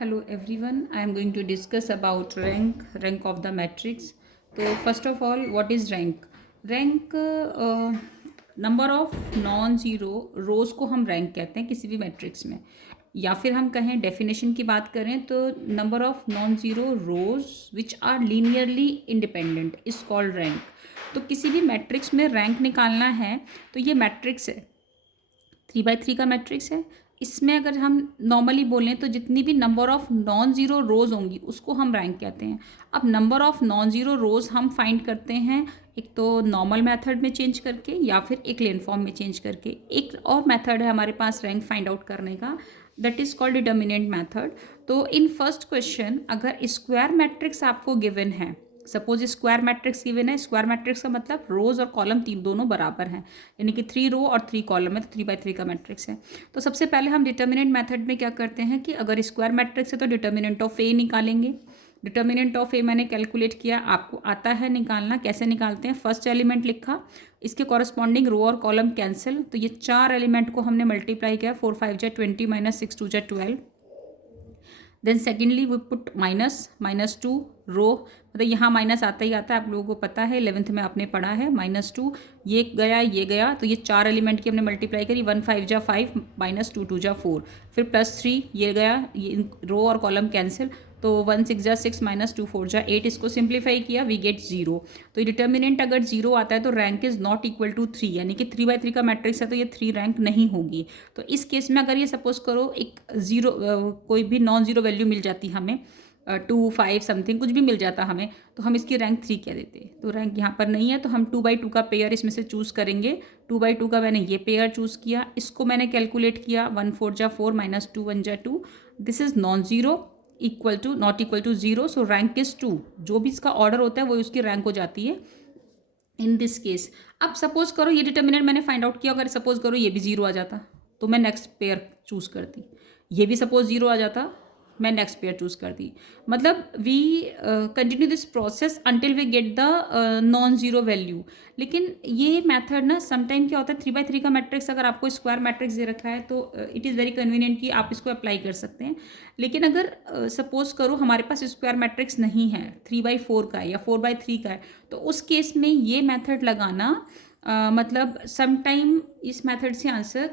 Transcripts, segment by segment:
Hello everyone, I am going to discuss about rank of the matrix. तो first of all, what is rank? Rank number of non zero रोज़ को हम rank कहते हैं किसी भी matrix में, या फिर हम कहें डेफिनेशन की बात करें तो number of non zero rows which are linearly independent is called rank. तो किसी भी मैट्रिक्स में रैंक निकालना है तो ये मैट्रिक्स है, 3 by 3 का मैट्रिक्स है। इसमें अगर हम नॉर्मली बोलें तो जितनी भी नंबर ऑफ नॉन ज़ीरो रोज़ होंगी उसको हम रैंक कहते हैं। अब नंबर ऑफ नॉन ज़ीरो रोज़ हम फाइंड करते हैं एक तो नॉर्मल मेथड में चेंज करके या फिर एक्लेन फॉर्म में चेंज करके। एक और मेथड है हमारे पास रैंक फाइंड आउट करने का, that is called determinant method. तो इन फर्स्ट क्वेश्चन अगर स्क्वायर मैट्रिक्स आपको गिवन है, सपोज स्क्वायर मैट्रिक्स गिवन है, स्क्वायर मैट्रिक्स का मतलब रोज और कॉलम तीन दोनों बराबर हैं, यानी कि 3 रो और 3 कॉलम है, तो 3 by 3 का मैट्रिक्स है। तो सबसे पहले हम डिटर्मिनेंट मेथड में क्या करते हैं कि अगर स्क्वायर मैट्रिक्स है तो डिटर्मिनेंट ऑफ ए निकालेंगे। डिटर्मिनेंट ऑफ ए मैंने कैलकुलेट किया, आपको आता है निकालना, कैसे निकालते हैं? फर्स्ट एलिमेंट लिखा, इसके कॉरस्पॉन्डिंग रो और कॉलम कैंसिल, तो ये 4 एलिमेंट को हमने मल्टीप्लाई किया, 4 5 जा 20 माइनस 6 2 जा 12। देन सेकेंडली वी पुट -2 रो, मतलब यहाँ माइनस आता ही आता है, आप लोगों को पता है, 11th में आपने पढ़ा है। -2 ये गया, तो ये 4 एलिमेंट की हमने मल्टीप्लाई करी, 1 5 जा 5 -2 2 जा 4, फिर +3 ये गया, ये रो और कॉलम कैंसिल, तो 1 6 जा 6 -2 4 जा 8, इसको सिंप्लीफाई किया, वी गेट 0। तो डिटर्मिनेंट अगर 0 आता है तो rank is not equal to 3, यानी कि 3 by 3 का मैट्रिक्स है तो ये 3 रैंक नहीं होगी। तो इस केस में अगर ये सपोज करो एक जीरो कोई भी नॉन जीरो वैल्यू मिल जाती हमें, 2 5 समथिंग कुछ भी मिल जाता हमें, तो हम इसकी रैंक 3 कह देते। तो रैंक यहाँ पर नहीं है तो हम 2 by 2 का पेयर इसमें से चूज़ करेंगे। 2 by 2 का मैंने ये पेयर चूज़ किया, इसको मैंने कैलकुलेट किया, 1 4 जा 4 -2 1 जा 2, this is non zero equal to not equal to 0, so rank is 2। जो भी इसका ऑर्डर होता है वो उसकी रैंक हो जाती है इन दिस केस। अब सपोज करो ये डिटर्मिनेंट मैंने फाइंड आउट किया, अगर सपोज करो ये भी 0 आ जाता तो मैं नेक्स्ट पेयर चूज़ करती, ये भी सपोज 0 आ जाता मैं नेक्स्ट पेयर चूज़ करती। मतलब we continue this process until we get the non zero value. लेकिन ये मेथड ना समटाइम क्या होता है, 3 by 3 का मैट्रिक्स अगर आपको स्क्वायर मैट्रिक्स दे रखा है तो इट इज़ वेरी कन्वीनियंट कि आप इसको अप्लाई कर सकते हैं। लेकिन अगर सपोज करो हमारे पास स्क्वायर मैट्रिक्स नहीं है, 3 by 4 का है या 4 by 3 का है, तो उस केस में ये मेथड लगाना मतलब समटाइम इस मेथड से आंसर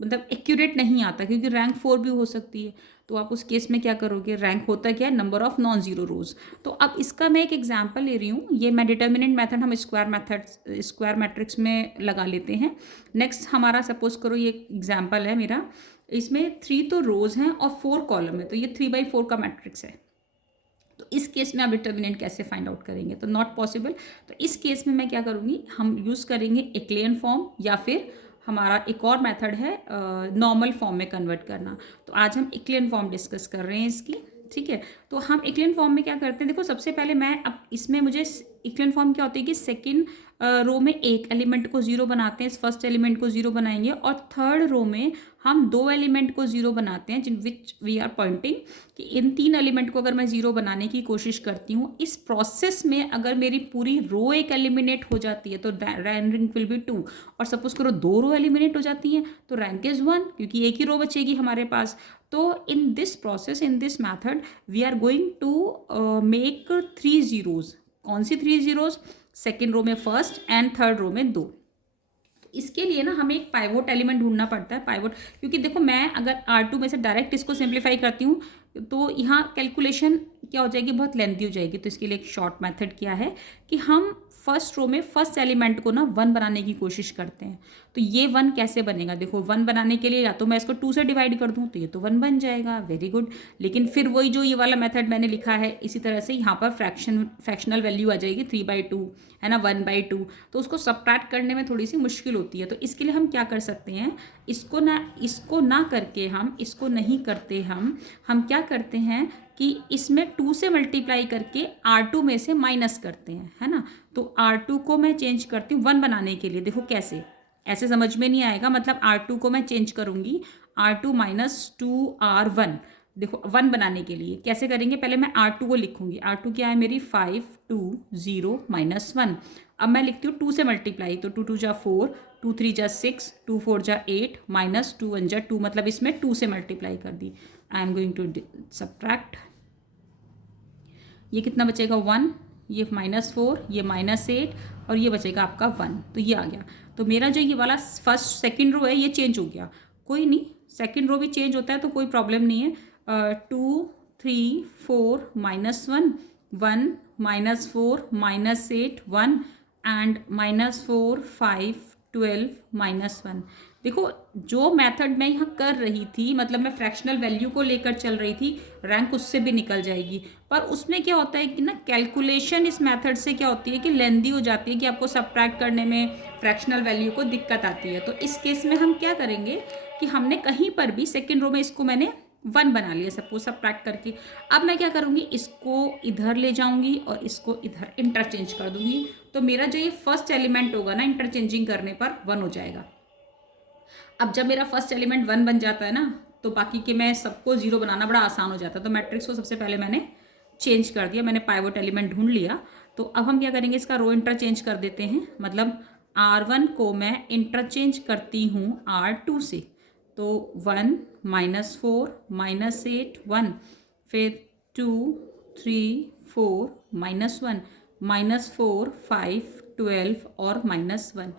मतलब एक्यूरेट नहीं आता, क्योंकि रैंक 4 भी हो सकती है। तो आप उस केस में क्या करोगे, रैंक होता क्या है, नंबर ऑफ नॉन जीरो रोज। तो अब इसका मैं एक एग्जांपल ले रही हूँ, ये मैं डिटर्मिनेंट मेथड हम स्क्वायर मैट्रिक्स में लगा लेते हैं। नेक्स्ट हमारा सपोज करो ये एग्जाम्पल है मेरा, इसमें 3 तो रोज हैं और 4 कॉलम है, तो ये 3 by 4 का मैट्रिक्स है। तो इस केस में आप डिटर्मिनेंट कैसे फाइंड आउट करेंगे, तो नॉट पॉसिबल। तो इस केस में मैं क्या करूँगी, हम यूज़ करेंगे एक्लेन फॉर्म या फिर हमारा एक और मेथड है नॉर्मल फॉर्म में कन्वर्ट करना। तो आज हम एक्लेन फॉर्म डिस्कस कर रहे हैं इसकी, ठीक है। तो हम एक्लेन फॉर्म में क्या करते हैं, देखो सबसे पहले मैं अब इसमें मुझे एक्लेन फॉर्म क्या होती है कि सेकेंड रो में एक एलिमेंट को 0 बनाते हैं, फर्स्ट एलिमेंट को 0 बनाएंगे, और थर्ड रो में हम 2 एलिमेंट को 0 बनाते हैं, जिन विच वी आर पॉइंटिंग कि इन 3 एलिमेंट को अगर मैं 0 बनाने की कोशिश करती हूँ, इस प्रोसेस में अगर मेरी पूरी रो एक एलिमिनेट हो जाती है तो रैंक विल बी 2, और सपोज करो 2 रो एलिमिनेट हो जाती हैं तो रैंक इज़ 1, क्योंकि एक ही रो बचेगी हमारे पास। तो in this process, in this method we are going to make 3 zeros. कौन सी 3 जीरोज? सेकेंड रो में फर्स्ट एंड थर्ड रो में 2। इसके लिए ना हमें एक पाइवोट एलिमेंट ढूंढना पड़ता है, पाइवोट, क्योंकि देखो मैं अगर R2 में से डायरेक्ट इसको सिंप्लीफाई करती हूँ तो यहाँ कैलकुलेशन क्या हो जाएगी, बहुत लेंथी हो जाएगी। तो इसके लिए एक शॉर्ट मेथड क्या है कि हम फर्स्ट रो में फर्स्ट एलिमेंट को ना 1 बनाने की कोशिश करते हैं। तो ये 1 कैसे बनेगा, देखो 1 बनाने के लिए या तो मैं इसको 2 से डिवाइड कर दूँ तो ये तो 1 बन जाएगा, वेरी गुड। लेकिन फिर वही जो ये वाला मेथड मैंने लिखा है, इसी तरह से यहाँ पर फ्रैक्शनल वैल्यू आ जाएगी 3 by 2, है ना, 1 by 2, तो उसको सब्ट्रैक्ट करने में थोड़ी सी मुश्किल होती है। तो इसके लिए हम क्या कर सकते हैं, इसको ना करके हम इसको नहीं करते, हम क्या करते हैं कि इसमें 2 से मल्टीप्लाई करके R2 में से माइनस करते हैं, है ना। तो R2 को मैं चेंज करती हूँ 1 बनाने के लिए, देखो कैसे, ऐसे समझ में नहीं आएगा। मतलब R2 को मैं चेंज करूँगी, R2 - 2R1, देखो 1 बनाने के लिए कैसे करेंगे, पहले मैं R2 को लिखूंगी। R2 क्या है मेरी, 5 2 0 -1। अब मैं लिखती हूँ 2 से मल्टीप्लाई, तो 2 2 जा 4, 2 3 जा 6, 2 4 जा 8, -2 1 जा 2, मतलब इसमें 2 से मल्टीप्लाई कर दी। I am going to subtract. ये कितना बचेगा 1, ये -4, ये -8 और ये बचेगा आपका 1। तो ये आ गया। तो मेरा जो ये वाला फर्स्ट सेकंड रो है ये चेंज हो गया, कोई नहीं, सेकंड रो भी चेंज होता है तो कोई प्रॉब्लम नहीं है। 2 3 4 -1 1 -4 -8 1 एंड -4 5 12 -1। देखो जो मेथड मैं यहाँ कर रही थी, मतलब मैं फ्रैक्शनल वैल्यू को लेकर चल रही थी, रैंक उससे भी निकल जाएगी। पर उसमें क्या होता है कि ना कैलकुलेशन इस मेथड से क्या होती है कि लेंदी हो जाती है, कि आपको सब्ट्रैक्ट करने में फ्रैक्शनल वैल्यू को दिक्कत आती है। तो इस केस में हम क्या करेंगे कि हमने कहीं पर भी सेकेंड रो में इसको मैंने 1 बना लिया सपोज सब्ट्रैक्ट करके। अब मैं क्या करूँगी, इसको इधर ले जाऊँगी और इसको इधर इंटरचेंज कर दूँगी। तो मेरा जो ये फर्स्ट एलिमेंट होगा ना इंटरचेंजिंग करने पर 1 हो जाएगा। अब जब मेरा फर्स्ट एलिमेंट 1 बन जाता है ना, तो बाकी के मैं सबको 0 बनाना बड़ा आसान हो जाता है। तो मैट्रिक्स को सबसे पहले मैंने चेंज कर दिया, मैंने पाइवट एलिमेंट ढूंढ लिया। तो अब हम क्या करेंगे, इसका रो इंटरचेंज कर देते हैं। मतलब R1 को मैं इंटरचेंज करती हूँ R2 से। तो 1 -4 -8 1, फिर 2 3 4 -1 -4 5 12 और -1।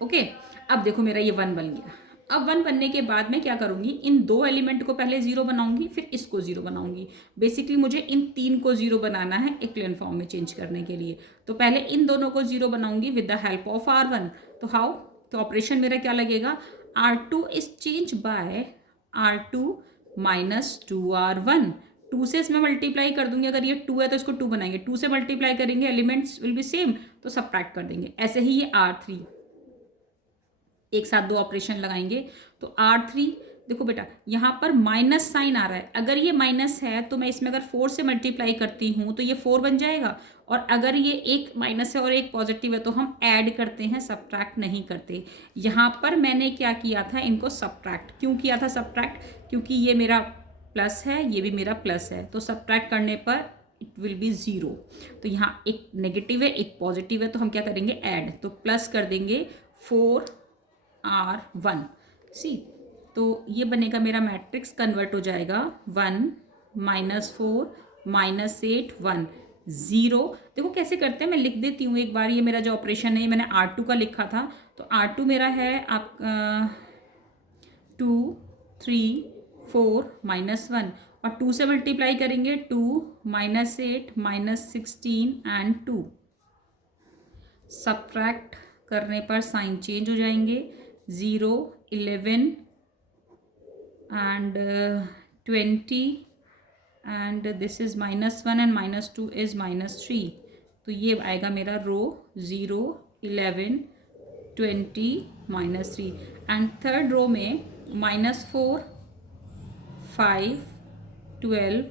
ओके, अब देखो मेरा ये 1 बन गया। अब 1 बनने के बाद मैं क्या करूँगी, इन 2 एलिमेंट को पहले 0 बनाऊंगी, फिर इसको 0 बनाऊंगी। बेसिकली मुझे इन 3 को 0 बनाना है एक्लेन फॉर्म में चेंज करने के लिए। तो पहले इन दोनों को 0 बनाऊंगी with the help of R1। तो हाउ, तो ऑपरेशन मेरा क्या लगेगा, R2 is change bye R2 -2R1। 2 से इसमें मल्टीप्लाई कर दूंगी, अगर ये 2 है तो इसको 2 बनाएंगे, 2 से मल्टीप्लाई करेंगे, एलिमेंट्स विल बी सेम, तो सब्ट्रैक्ट कर देंगे। ऐसे ही ये R3, एक साथ 2 ऑपरेशन लगाएंगे। तो R3 देखो बेटा यहाँ पर माइनस साइन आ रहा है, अगर ये माइनस है तो मैं इसमें अगर 4 से मल्टीप्लाई करती हूँ तो ये 4 बन जाएगा। और अगर ये एक माइनस है और एक पॉजिटिव है तो हम ऐड करते हैं, सब्ट्रैक्ट नहीं करते। यहाँ पर मैंने क्या किया था, इनको सब्ट्रैक्ट क्यों किया था, सब्ट्रैक्ट क्योंकि ये मेरा प्लस है, ये भी मेरा प्लस है, तो सब्ट्रैक्ट करने पर इट विल बी 0। तो यहाँ एक नेगेटिव है एक पॉजिटिव है, तो हम क्या करेंगे, ऐड, तो प्लस कर देंगे 4R1 सी। तो ये बनेगा मेरा मैट्रिक्स, कन्वर्ट हो जाएगा 1 -4 -8 1 0। देखो कैसे करते हैं, मैं लिख देती हूँ एक बार। ये मेरा जो ऑपरेशन है मैंने R2 का लिखा था, तो R2 मेरा है आप 2 3 4 -1 और 2 से मल्टीप्लाई करेंगे 2 -8 -16 एंड 2। सब्ट्रैक्ट करने पर साइन चेंज हो जाएंगे, 0 11 and 20 and this is -1 and -2 is -3। तो ये आएगा मेरा रो 0 11 20 -3 एंड थर्ड रो में -4 5 12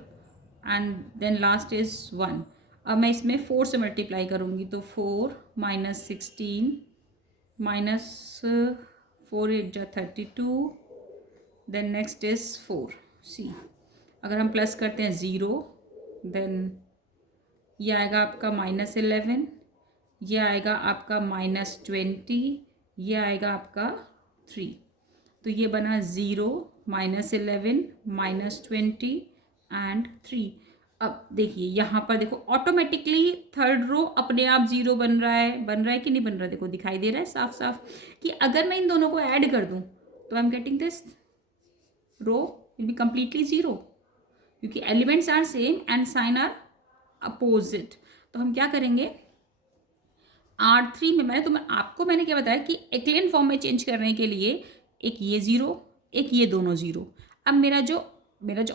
एंड देन लास्ट इज 1। अब मैं इसमें 4 से मल्टीप्लाई करूँगी, तो 4 -16 -4 8 32, देन नेक्स्ट इज 4 सी। अगर हम प्लस करते हैं 0, देन ये आएगा आपका -11, ये आएगा आपका -20, ये आएगा आपका 3। तो ये बना 0 -11 -20 एंड 3। अब देखिए यहाँ पर देखो ऑटोमेटिकली थर्ड रो अपने आप 0 बन रहा है कि नहीं बन रहा है, देखो दिखाई दे रहा है साफ साफ कि अगर मैं इन दोनों को ऐड कर दूँ तो I am getting this row will be completely 0 क्योंकि elements are same and sign are opposite. तो हम क्या करेंगे, R3 में मैंने क्या बताया कि एक्लेन फॉर्म में चेंज करने के लिए एक ये 0 एक ये दोनों 0। अब मेरा जो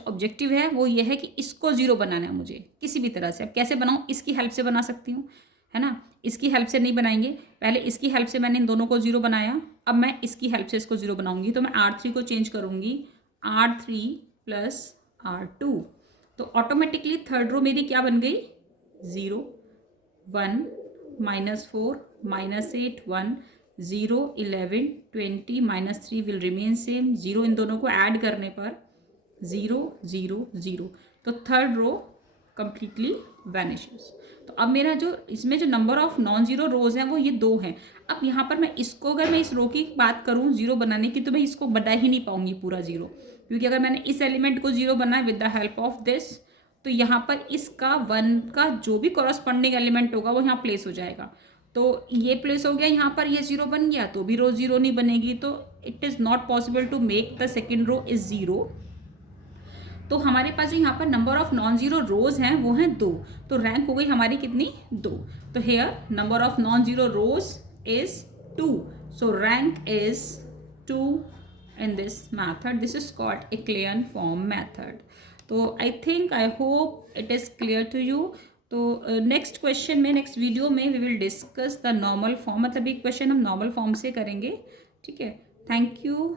ऑब्जेक्टिव है वो ये है कि इसको 0 बनाना है मुझे किसी भी तरह से। अब कैसे बनाऊँ, इसकी हेल्प से बना सकती हूँ, है ना। इसकी हेल्प से नहीं बनाएंगे, पहले इसकी हेल्प से मैंने इन दोनों को 0 बनाया, अब मैं इसकी हेल्प से इसको 0 बनाऊंगी। तो मैं R3 को चेंज करूँगी R3 + R2, तो ऑटोमेटिकली थर्ड रो मेरी क्या बन गई, 0 1 -4 -8 1 0 11 20 -3 विल रिमेन सेम 0। इन दोनों को ऐड करने पर 0 0 0। तो थर्ड रो completely vanishes. तो अब मेरा जो इसमें जो number of non zero rows हैं वो ये 2 हैं. अब यहाँ पर मैं इसको अगर मैं इस रो की बात करूँ जीरो बनाने की तो मैं इसको बना ही नहीं पाऊंगी पूरा जीरो, क्योंकि अगर मैंने इस एलिमेंट को जीरो बनाया with the help of this तो यहाँ पर इसका 1 का जो भी कॉरस्पॉन्डिंग एलिमेंट होगा वो यहाँ प्लेस हो जाएगा. तो ये प्लेस हो गया यहाँ पर, ये जीरो बन गया तो भी रो जीरो नहीं बनेगी. तो it is not possible to make the second row is zero. तो हमारे पास जो यहाँ पर number of non zero rows हैं वो हैं 2. तो रैंक हो गई हमारी कितनी 2. तो here number of non zero rose is 2. So rank is 2 in this method. This is called a Klein form method. तो I think I hope it is clear to you. तो नेक्स्ट क्वेश्चन में next video में we will discuss the normal form, मतलब एक question हम normal form से करेंगे. ठीक है, थैंक यू.